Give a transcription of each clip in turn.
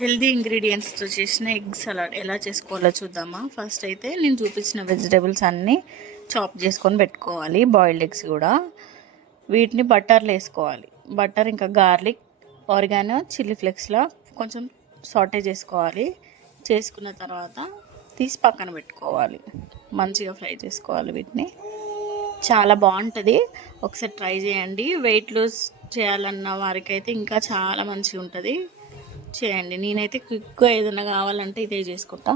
Healthy ఇంగ్రీడియంట్స్తో చేసిన egg salad ఎలా చేసుకోవాలో చూద్దామా. ఫస్ట్ అయితే నేను చూపించిన వెజిటేబుల్స్ అన్నీ చాప్ చేసుకొని పెట్టుకోవాలి. బాయిల్డ్ ఎగ్స్ కూడా వీటిని బటర్లో వేసుకోవాలి. బటర్ ఇంకా గార్లిక్, ఆరిగానో, చిల్లీ ఫ్లేక్స్లో కొంచెం సాటే చేసుకోవాలి. చేసుకున్న తర్వాత తీసి పక్కన పెట్టుకోవాలి. మంచిగా ఫ్రై చేసుకోవాలి. వీటిని చాలా బాగుంటుంది, ఒకసారి ట్రై చేయండి. వెయిట్ లూజ్ చేయాలన్న వారికైతే ఇంకా చాలా మంచిగా ఉంటుంది, చేయండి. నేనైతే క్విక్గా ఏదైనా కావాలంటే ఇదే చేసుకుంటా.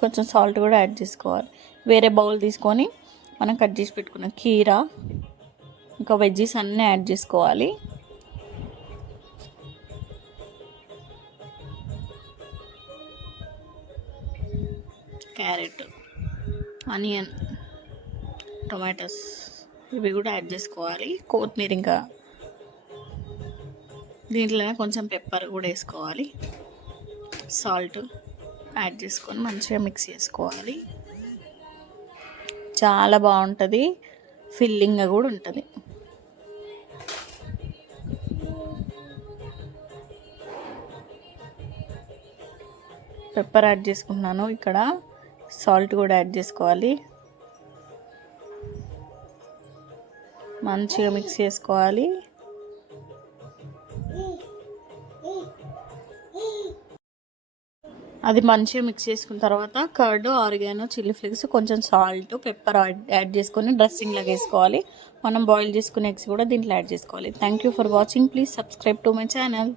కొంచెం సాల్ట్ కూడా యాడ్ చేసుకోవాలి. వేరే బౌల్ తీసుకొని మనం కట్ చేసి పెట్టుకున్న కీరా ఇంకా వెజ్జీస్ అన్నీ యాడ్ చేసుకోవాలి. క్యారెట్, ఆనియన్, టొమాటోస్ ఇవి కూడా యాడ్ చేసుకోవాలి. కొత్తిమీర, ఇంకా దీంట్లో కొంచెం పెప్పర్ కూడా వేసుకోవాలి. సాల్ట్ యాడ్ చేసుకొని మంచిగా మిక్స్ చేసుకోవాలి. చాలా బాగుంటుంది, ఫిల్లింగ్గా కూడా ఉంటుంది. పెప్పర్ యాడ్ చేసుకుంటున్నాను. ఇక్కడ సాల్ట్ కూడా యాడ్ చేసుకోవాలి. మంచిగా మిక్స్ చేసుకోవాలి. అది మంచిగా మిక్స్ చేసుకున్న తర్వాత కర్డ్, ఆరిగానో, చిల్లీ ఫ్లేక్స్, కొంచెం సాల్ట్, పెప్పర్ యాడ్ చేసుకొని డ్రెస్సింగ్ లాగా వేసుకోవాలి. మనం బాయిల్ చేసుకునే ఎగ్స్ కూడా దీంట్లో యాడ్ చేసుకోవాలి. Thank you for watching. Please subscribe to my channel.